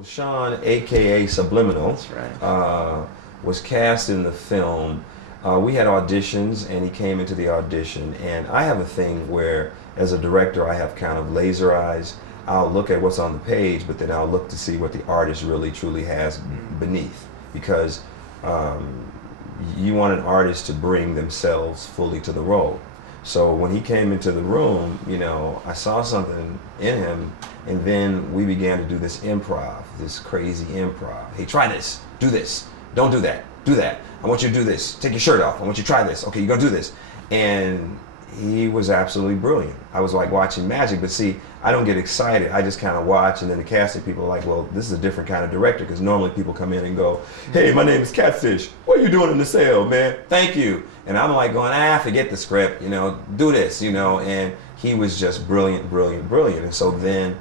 Well, Sean, a.k.a. Subliminal, That's right. was cast in the film. We had auditions, and he came into the audition. And I have a thing where, as a director, I have kind of laser eyes. I'll look at what's on the page, but then I'll look to see what the artist really truly has beneath. Because you want an artist to bring themselves fully to the role. So when he came into the room, you know, I saw something in him, and then we began to do this improv, this crazy improv. Hey, try this, do this, don't do that, do that. I want you to do this, take your shirt off, I want you to try this, okay, you're gonna do this. And he was absolutely brilliant. I was like watching magic, but see, I don't get excited. I just kind of watch, and then the casting people are like, well, this is a different kind of director, because normally people come in and go, hey, my name is Catfish. What are you doing in the sale, man? Thank you. And I'm like going, forget the script, you know, do this, you know, and he was just brilliant, brilliant, brilliant. And so then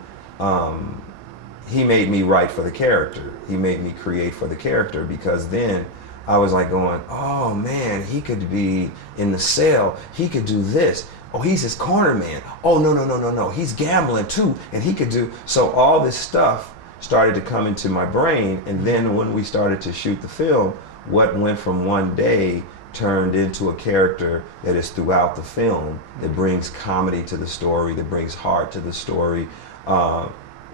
he made me write for the character. He made me create for the character, because then I was like going, oh man, he could be in the cell. He could do this. Oh, he's his corner man. Oh, no, no, no, no, no. He's gambling too, and he could do. So all this stuff started to come into my brain, and then when we started to shoot the film, what went from one day turned into a character that is throughout the film, that brings comedy to the story, that brings heart to the story.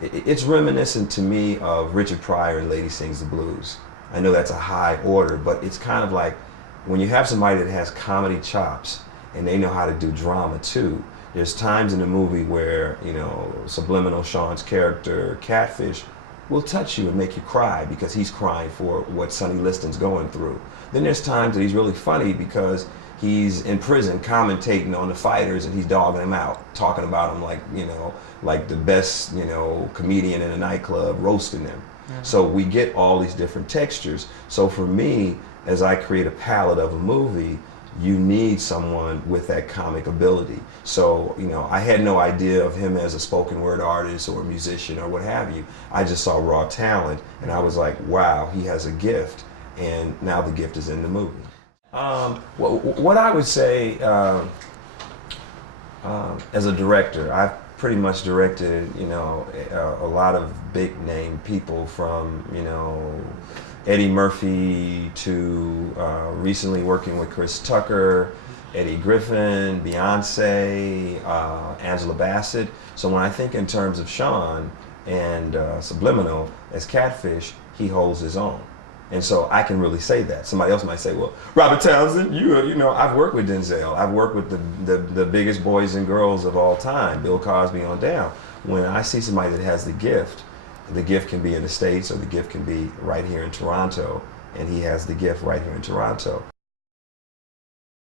It's reminiscent to me of Richard Pryor in Lady Sings the Blues. I know that's a high order, but it's kind of like when you have somebody that has comedy chops and they know how to do drama too. There's times in the movie where, you know, Subliminal, Sean's character, Catfish, will touch you and make you cry because he's crying for what Sonny Liston's going through. Then there's times that he's really funny because he's in prison commentating on the fighters and he's dogging them out, talking about them like, you know, like the best, you know, comedian in a nightclub, roasting them. Yeah. So we get all these different textures. So for me, as I create a palette of a movie, you need someone with that comic ability. So, you know, I had no idea of him as a spoken word artist or a musician or what have you. I just saw raw talent, and I was like, wow, he has a gift, and now the gift is in the movie. What I would say as a director, I've pretty much directed, you know, a lot of big name people, from, you know, Eddie Murphy to recently working with Chris Tucker, Eddie Griffin, Beyonce, Angela Bassett. So when I think in terms of Sean and Subliminal as Catfish, he holds his own. And so I can really say that. Somebody else might say, well, Robert Townsend, you know, I've worked with Denzel. I've worked with the biggest boys and girls of all time, Bill Cosby on down. When I see somebody that has the gift can be in the States, or the gift can be right here in Toronto, and he has the gift right here in Toronto.